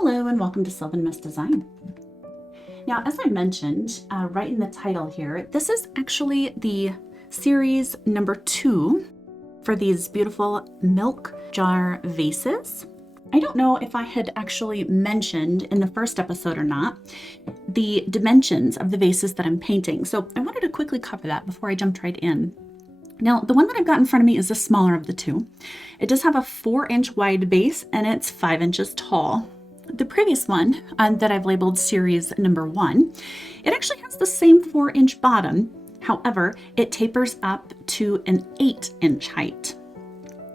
Hello and welcome to Sylvan Miss Design. Now, as I mentioned right in the title here, this is actually the series number 2 for these beautiful milk jar vases. I don't know if I had actually mentioned in the first episode or not the dimensions of the vases that I'm painting, so I wanted to quickly cover that before I jumped right in. Now, the one that I've got in front of me is the smaller of the two. It does have a 4-inch wide base and it's 5 inches tall. The previous one that I've labeled series number 1, it actually has the same 4-inch bottom. However, it tapers up to an 8-inch height.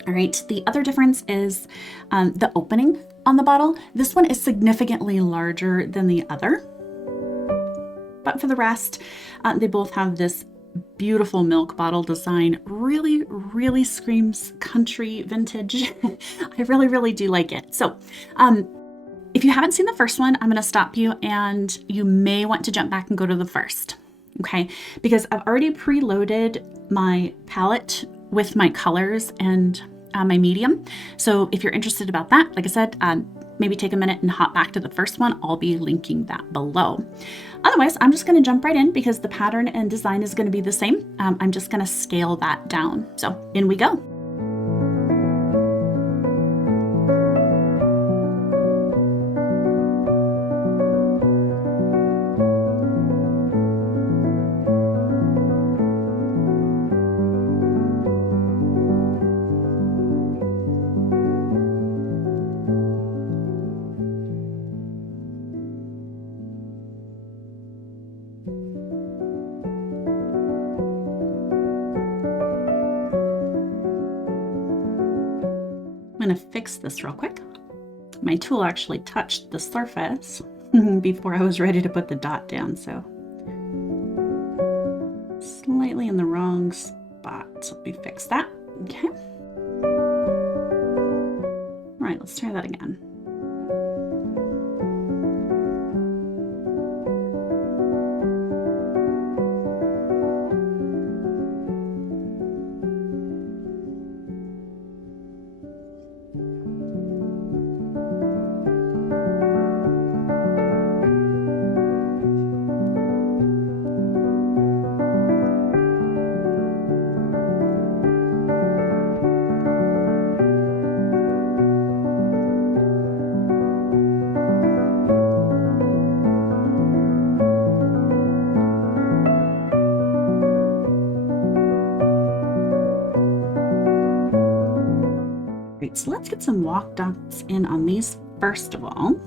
All right, the other difference is the opening on the bottle. This one is significantly larger than the other. But for the rest, they both have this beautiful milk bottle design. Really screams country vintage. I really do like it. So, if you haven't seen the first one, I'm going to stop you and you may want to jump back and go to the first, okay? Because I've already preloaded my palette with my colors and my medium. So if you're interested about that, like I said, maybe take a minute and hop back to the first one. I'll be linking that below. Otherwise, I'm just going to jump right in because the pattern and design is going to be the same. I'm just going to scale that down. So in we go. I'm going to fix this real quick. My tool actually touched the surface before I was ready to put the dot down, so slightly in the wrong spot. So let me fix that. Okay. All right, let's try that again. So let's get some walk dots in on these first of all.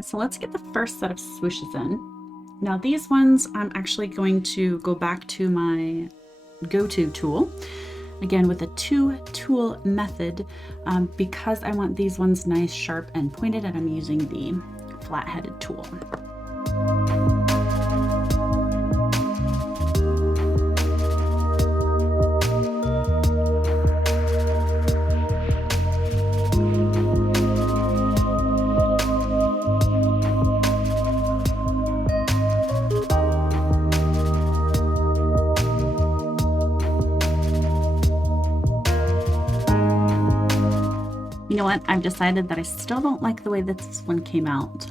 So let's get the first set of swooshes in. Now these ones, I'm actually going to go back to my go-to tool, again with a 2-tool method, because I want these ones nice, sharp, and pointed, and I'm using the flat-headed tool. You know what? I've decided that I still don't like the way that this one came out.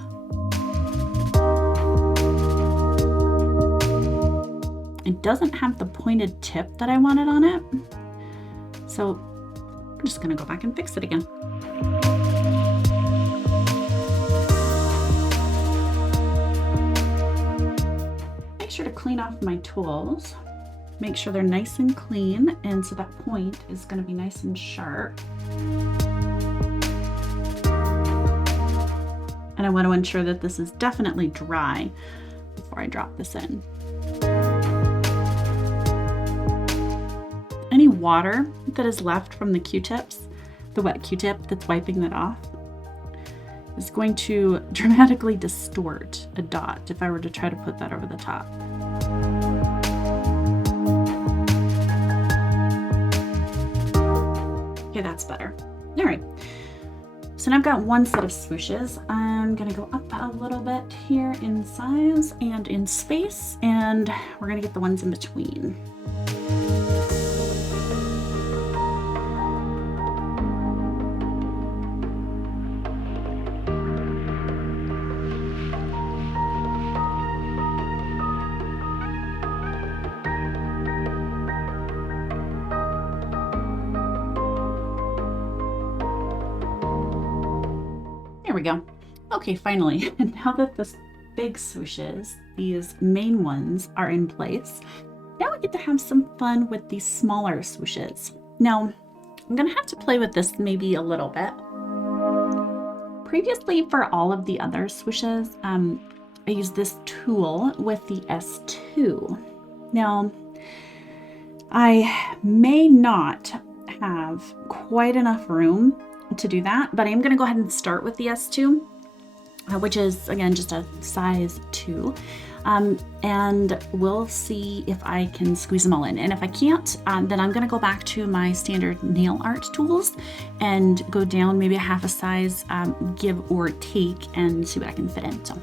It doesn't have the pointed tip that I wanted on it. So I'm just going to go back and fix it again. Make sure to clean off my tools. Make sure they're nice and clean, and so that point is going to be nice and sharp. And I want to ensure that this is definitely dry before I drop this in. Any water that is left from the Q-tips, the wet Q-tip that's wiping that off, is going to dramatically distort a dot if I were to try to put that over the top. Okay, that's better. All right, so now I've got one set of swooshes. I'm gonna go up a little bit here in size and in space, and we're gonna get the ones in between. There we go. Okay, finally, now that the big swooshes, these main ones, are in place, now we get to have some fun with these smaller swooshes. Now, I'm gonna have to play with this maybe a little bit. Previously, for all of the other swooshes, I used this tool with the S2. Now, I may not have quite enough room to do that, but I'm going to go ahead and start with the S2, which is again just a size 2, and we'll see if I can squeeze them all in. And if I can't, then I'm going to go back to my standard nail art tools and go down maybe a half a size, give or take, and see what I can fit in. So.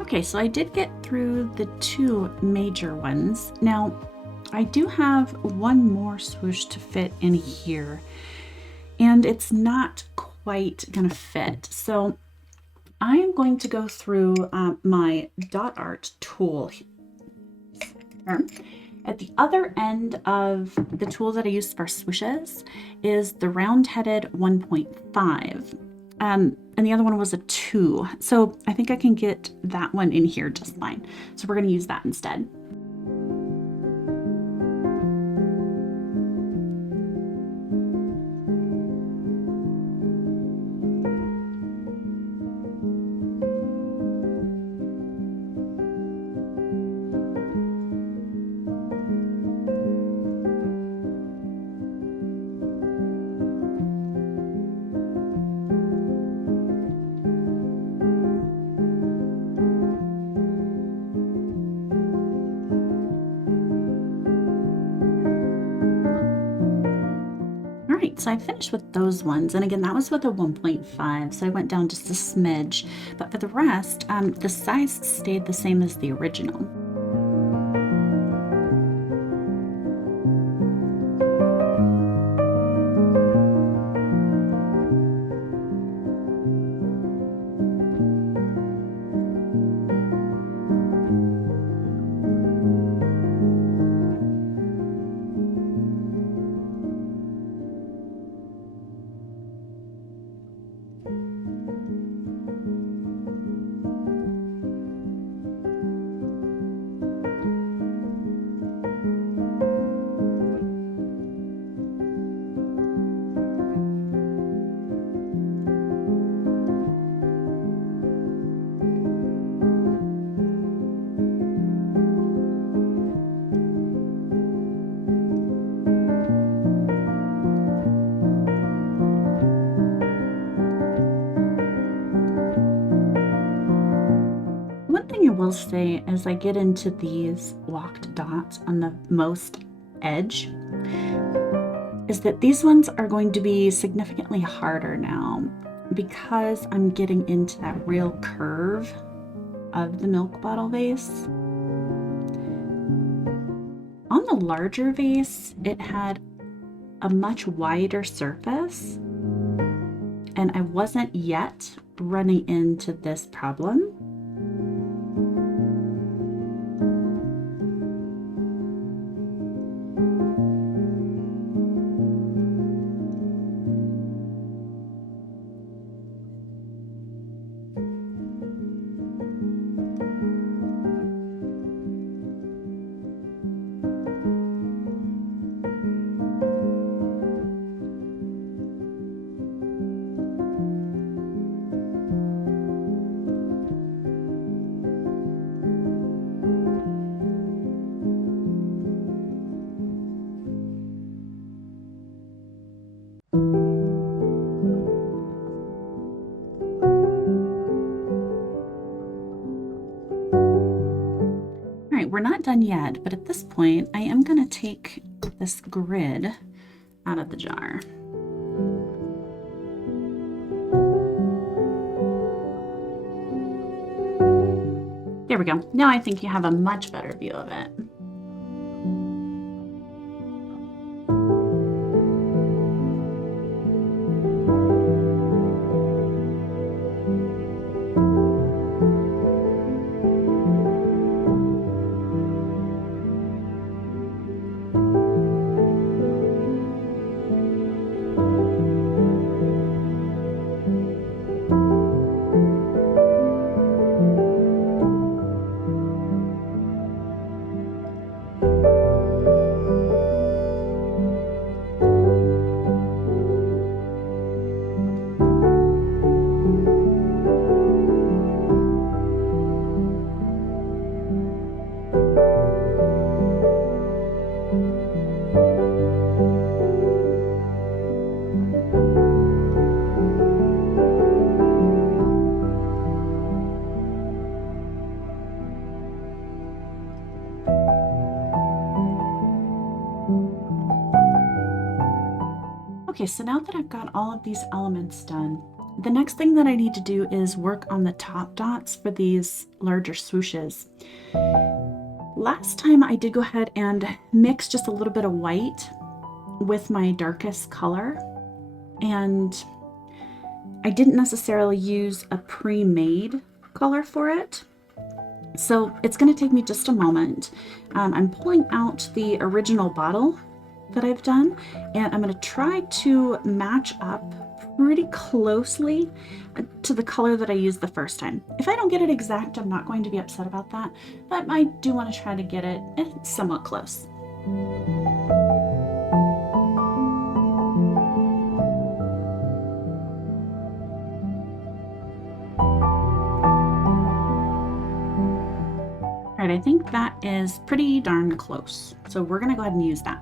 Okay, so I did get through the 2 major ones. Now, I do have one more swoosh to fit in here, and it's not quite gonna fit. So I am going to go through my dot art tool here. At the other end of the tool that I use for swooshes is the round-headed 1.5. And the other one was a 2. So I think I can get that one in here just fine. So we're going to use that instead. So I finished with those ones, and again that was with a 1.5, so I went down just a smidge, but for the rest the size stayed the same as the original. will say as I get into these walked dots on the most edge is that these ones are going to be significantly harder now because I'm getting into that real curve of the milk bottle vase. On the larger vase, it had a much wider surface, and I wasn't yet running into this problem. All right, we're not done yet, but at this point, I am going to take this grid out of the jar. There we go. Now I think you have a much better view of it. Okay, so now that I've got all of these elements done, the next thing that I need to do is work on the top dots for these larger swooshes. Last time I did go ahead and mix just a little bit of white with my darkest color, and I didn't necessarily use a pre-made color for it. So it's going to take me just a moment. I'm pulling out the original bottle that I've done, and I'm going to try to match up pretty closely to the color that I used the first time. If I don't get it exact, I'm not going to be upset about that, but I do want to try to get it somewhat close. All right, I think that is pretty darn close, so we're going to go ahead and use that.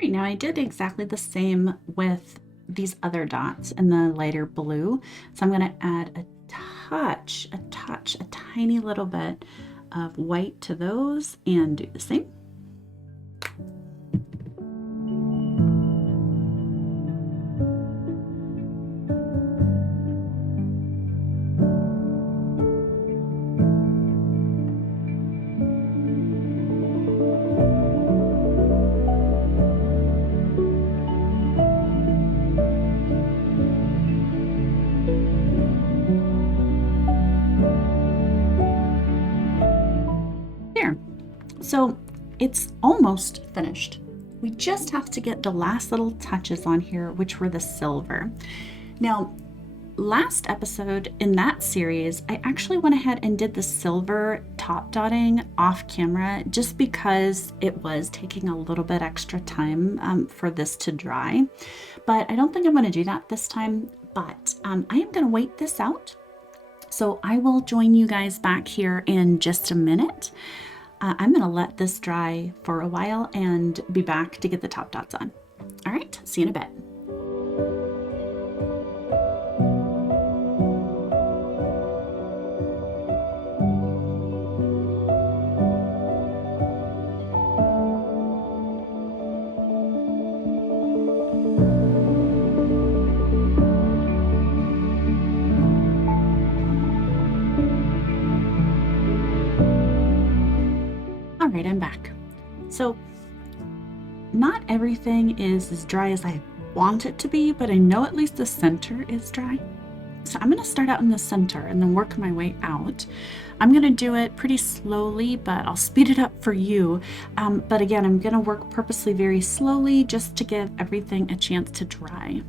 Right, now I did exactly the same with these other dots in the lighter blue. So I'm going to add a tiny little bit of white to those and do the same. So it's almost finished. We just have to get the last little touches on here, which were the silver. Now, last episode in that series, I actually went ahead and did the silver top dotting off camera just because it was taking a little bit extra time for this to dry. But I don't think I'm going to do that this time, but I am going to wait this out. So I will join you guys back here in just a minute. I'm going to let this dry for a while and be back to get the top dots on. All right, see you in a bit. All right, I'm back. So not everything is as dry as I want it to be, but I know at least the center is dry. So I'm going to start out in the center and then work my way out. I'm going to do it pretty slowly, but I'll speed it up for you. But again, I'm going to work purposely very slowly just to give everything a chance to dry.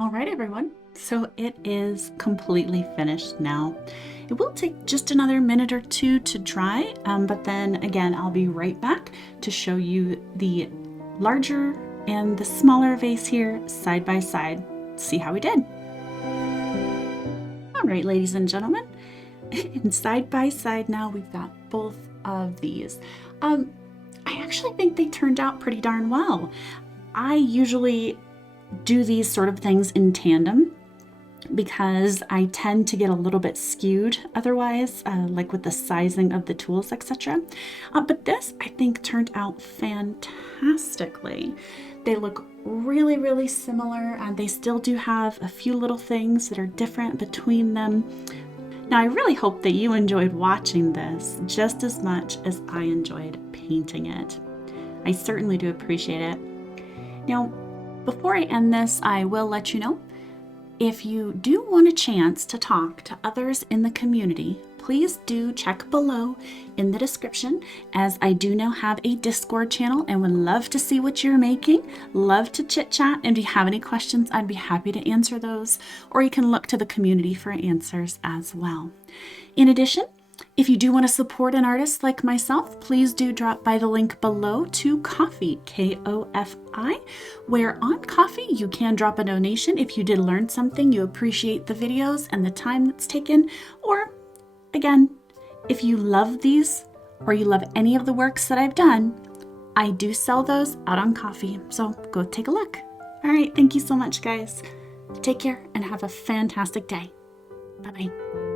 All right, everyone. So it is completely finished now. It will take just another minute or two to dry, but then again, I'll be right back to show you the larger and the smaller vase here side by side. See how we did. All right, ladies and gentlemen, and side by side now we've got both of these. I actually think they turned out pretty darn well. I usually do these sort of things in tandem because I tend to get a little bit skewed otherwise, like with the sizing of the tools, etc. But this, I think, turned out fantastically. They look really, really similar. They still do have a few little things that are different between them. Now, I really hope that you enjoyed watching this just as much as I enjoyed painting it. I certainly do appreciate it. Now, before I end this, I will let you know, if you do want a chance to talk to others in the community, please do check below in the description, as I do now have a Discord channel and would love to see what you're making, love to chit chat, and if you have any questions, I'd be happy to answer those, or you can look to the community for answers as well. In addition, if you do want to support an artist like myself, please do drop by the link below to Ko-fi, K-O-F-I, where on Ko-fi you can drop a donation if you did learn something, you appreciate the videos and the time that's taken, or again, if you love these or you love any of the works that I've done, I do sell those out on Ko-fi, so go take a look. All right, thank you so much, guys. Take care and have a fantastic day. Bye-bye.